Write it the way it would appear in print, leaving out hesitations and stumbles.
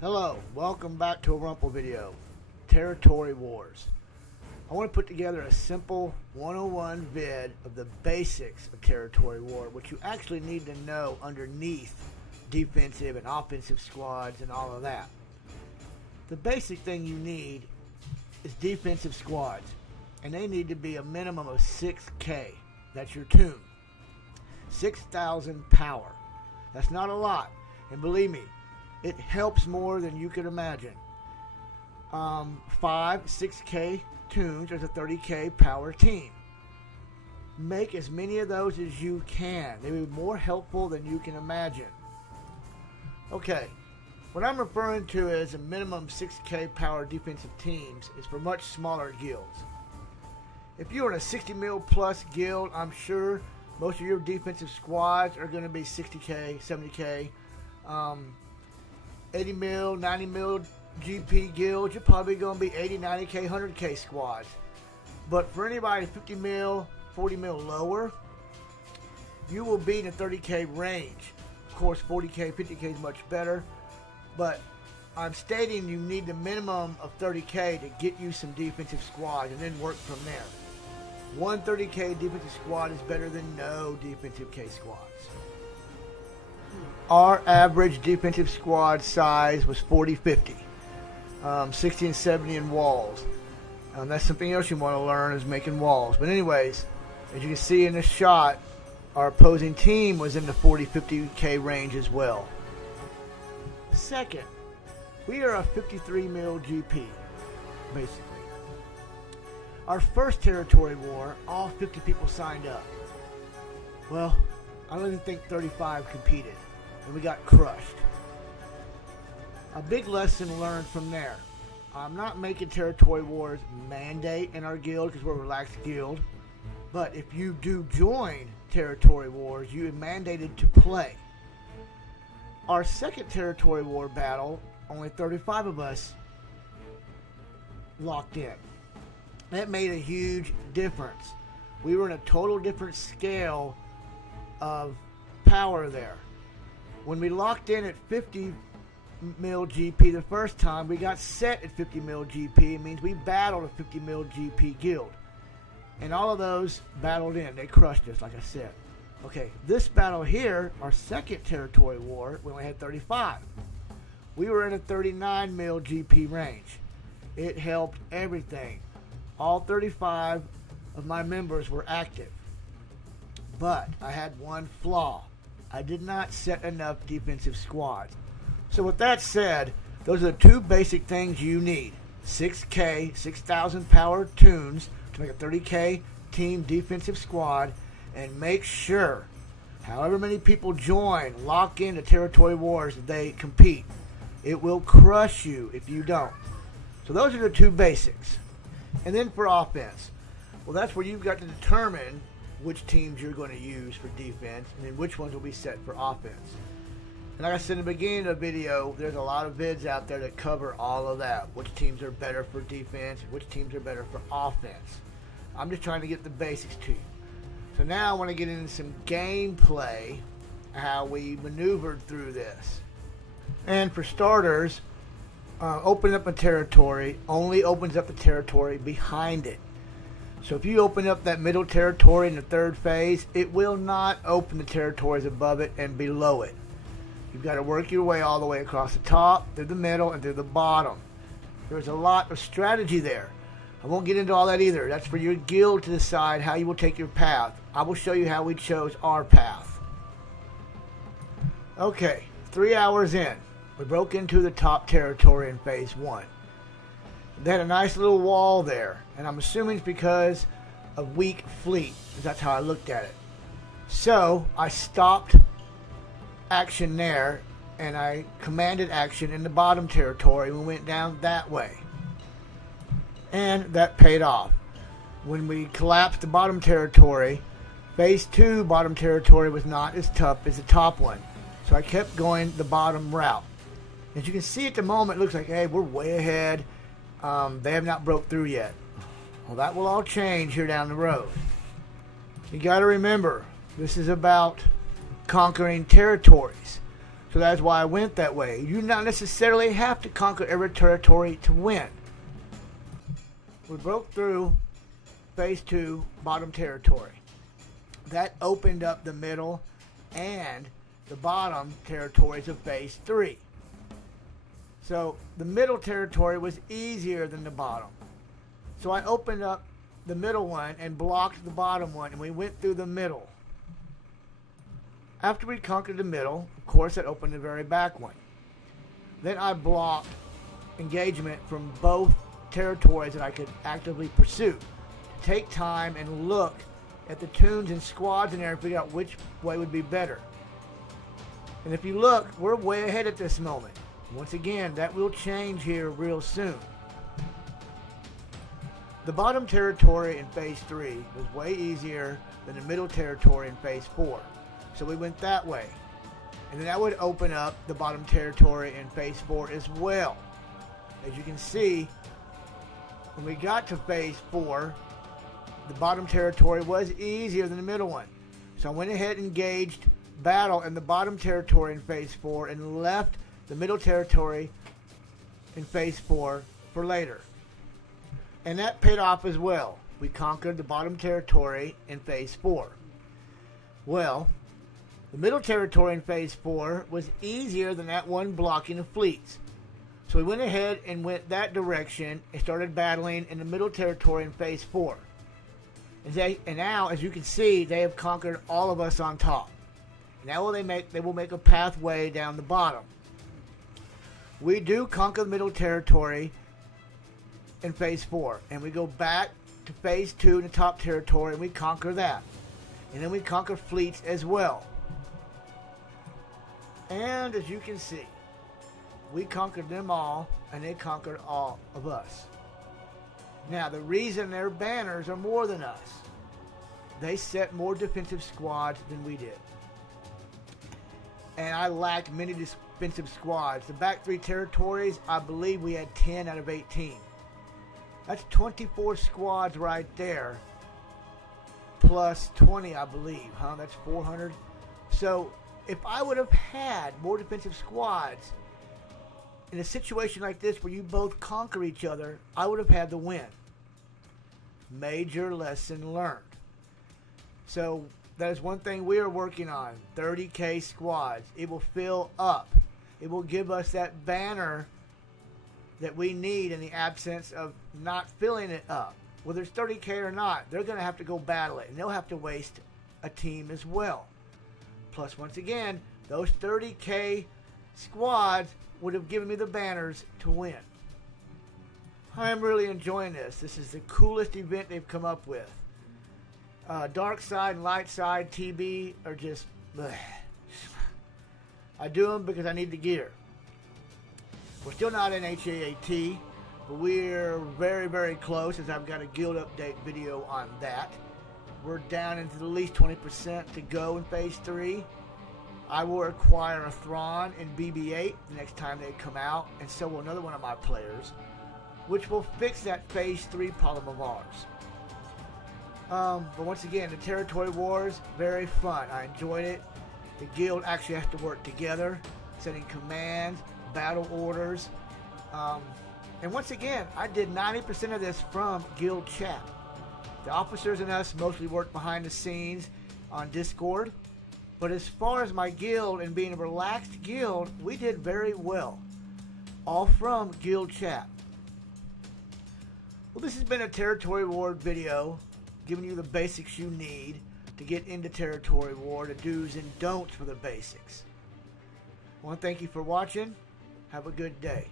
Hello, welcome back to a Rumple video, Territory Wars. I want to put together a simple 101 vid of the basics of Territory War, which you actually need to know underneath defensive and offensive squads and all of that. The basic thing you need is defensive squads, and they need to be a minimum of 6K. That's your toon. 6,000 power. That's not a lot, and believe me, it helps more than you could imagine. 6K toons is a 30K power team. Make as many of those as you can. They will be more helpful than you can imagine. Okay, what I'm referring to as a minimum 6K power defensive teams is for much smaller guilds. If you're in a 60 mil plus guild, I'm sure most of your defensive squads are going to be 60K, 70K. 80 mil, 90 mil GP guilds, you're probably going to be 80, 90K, 100K squads. But for anybody 50 mil, 40 mil lower, you will be in the 30K range. Of course, 40K, 50K is much better. But I'm stating you need the minimum of 30K to get you some defensive squads and then work from there. One 30K defensive squad is better than no defensive K squads. Our average defensive squad size was 40-50, 60 and 70 in walls. That's something else you want to learn, is making walls. But anyways, as you can see in this shot, our opposing team was in the 40-50K range as well. Second, we are a 53 mil GP, basically. Our first territory war, all 50 people signed up. Well, I don't even think 35 competed, and we got crushed. A big lesson learned from there. I'm not making territory wars mandate in our guild because we're a relaxed guild, but if you do join territory wars, you are mandated to play. Our second territory war battle, only 35 of us locked in. That made a huge difference. We were in a total different scale of power there. When we locked in at 50 mil GP the first time, we got set at 50 mil GP. It means we battled a 50 mil GP guild. And all of those battled in. They crushed us, like I said. Okay, this battle here, our second territory war, we only had 35. We were in a 39 mil GP range. It helped everything. All 35 of my members were active. But I had one flaw. I did not set enough defensive squads. So with that said, those are the two basic things you need. 6K, 6,000 power toons to make a 30K team defensive squad, and make sure, however many people join, lock into territory wars, they compete. It will crush you if you don't. So those are the two basics. And then for offense, well, that's where you've got to determine which teams you're going to use for defense and then which ones will be set for offense. And like I said in the beginning of the video, there's a lot of vids out there that cover all of that. Which teams are better for defense, which teams are better for offense. I'm just trying to get the basics to you. So now I want to get into some gameplay, how we maneuvered through this. And for starters, opening up a territory only opens up the territory behind it. So if you open up that middle territory in the third phase, it will not open the territories above it and below it. You've got to work your way all the way across the top, through the middle, and through the bottom. There's a lot of strategy there. I won't get into all that either. That's for your guild to decide how you will take your path. I will show you how we chose our path. Okay, 3 hours in. We broke into the top territory in phase 1. They had a nice little wall there, and I'm assuming it's because of weak fleet. That's how I looked at it. So I stopped action there, and I commanded action in the bottom territory. We went down that way, and that paid off. When we collapsed the bottom territory, phase 2 bottom territory was not as tough as the top one, so I kept going the bottom route. As you can see at the moment, it looks like, hey, we're way ahead. They have not broke through yet. Well, that will all change here down the road. You got to remember, this is about conquering territories. So that's why I went that way. You do not necessarily have to conquer every territory to win. We broke through phase 2, bottom territory. That opened up the middle and the bottom territories of phase 3. So the middle territory was easier than the bottom. So I opened up the middle one and blocked the bottom one, and we went through the middle. After we conquered the middle, of course, that opened the very back one. Then I blocked engagement from both territories that I could actively pursue, to take time and look at the toons and squads in there and figure out which way would be better. And if you look, we're way ahead at this moment. Once again, that will change here real soon. The bottom territory in phase 3 was way easier than the middle territory in phase 4. So we went that way. And then that would open up the bottom territory in phase 4 as well. As you can see, when we got to phase 4, the bottom territory was easier than the middle one. So I went ahead and engaged battle in the bottom territory in phase 4 and left the middle territory in phase 4 for later. And that paid off as well. We conquered the bottom territory in phase 4. Well, the middle territory in phase 4 was easier than that one blocking of fleets. So we went ahead and went that direction and started battling in the middle territory in phase 4. And now, as you can see, they have conquered all of us on top. Now they will make a pathway down the bottom. We do conquer the middle territory in phase 4, and we go back to phase 2 in the top territory, and we conquer that. And then we conquer fleets as well. And as you can see, we conquered them all, and they conquered all of us. Now, the reason their banners are more than us, they set more defensive squads than we did. And I lacked many defensive squads. The back 3 territories, I believe we had 10 out of 18. That's 24 squads right there, plus 20, I believe, huh? That's 400. So if I would have had more defensive squads in a situation like this where you both conquer each other, I would have had the win. Major lesson learned. So that is one thing we are working on, 30K squads. It will fill up. It will give us that banner that we need in the absence of not filling it up. Whether it's 30K or not, they're going to have to go battle it, and they'll have to waste a team as well. Plus, once again, those 30K squads would have given me the banners to win. I'm really enjoying this. This is the coolest event they've come up with. Dark side and light side TB are just bleh. I do them because I need the gear. We're still not in HAAT, but we're very, very close, as I've got a guild update video on that. We're down into the least 20% to go in phase 3. I will acquire a Thrawn in BB-8 the next time they come out, and so will another one of my players, which will fix that phase 3 problem of ours. But once again, the territory wars, very fun. I enjoyed it. The guild actually has to work together, setting commands, battle orders. And once again, I did 90% of this from guild chat. The officers and us mostly worked behind the scenes on Discord. But as far as my guild and being a relaxed guild, we did very well. All from guild chat. Well, this has been a territory war video, giving you the basics you need to get into territory war, the do's and don'ts for the basics. I want to thank you for watching. Have a good day.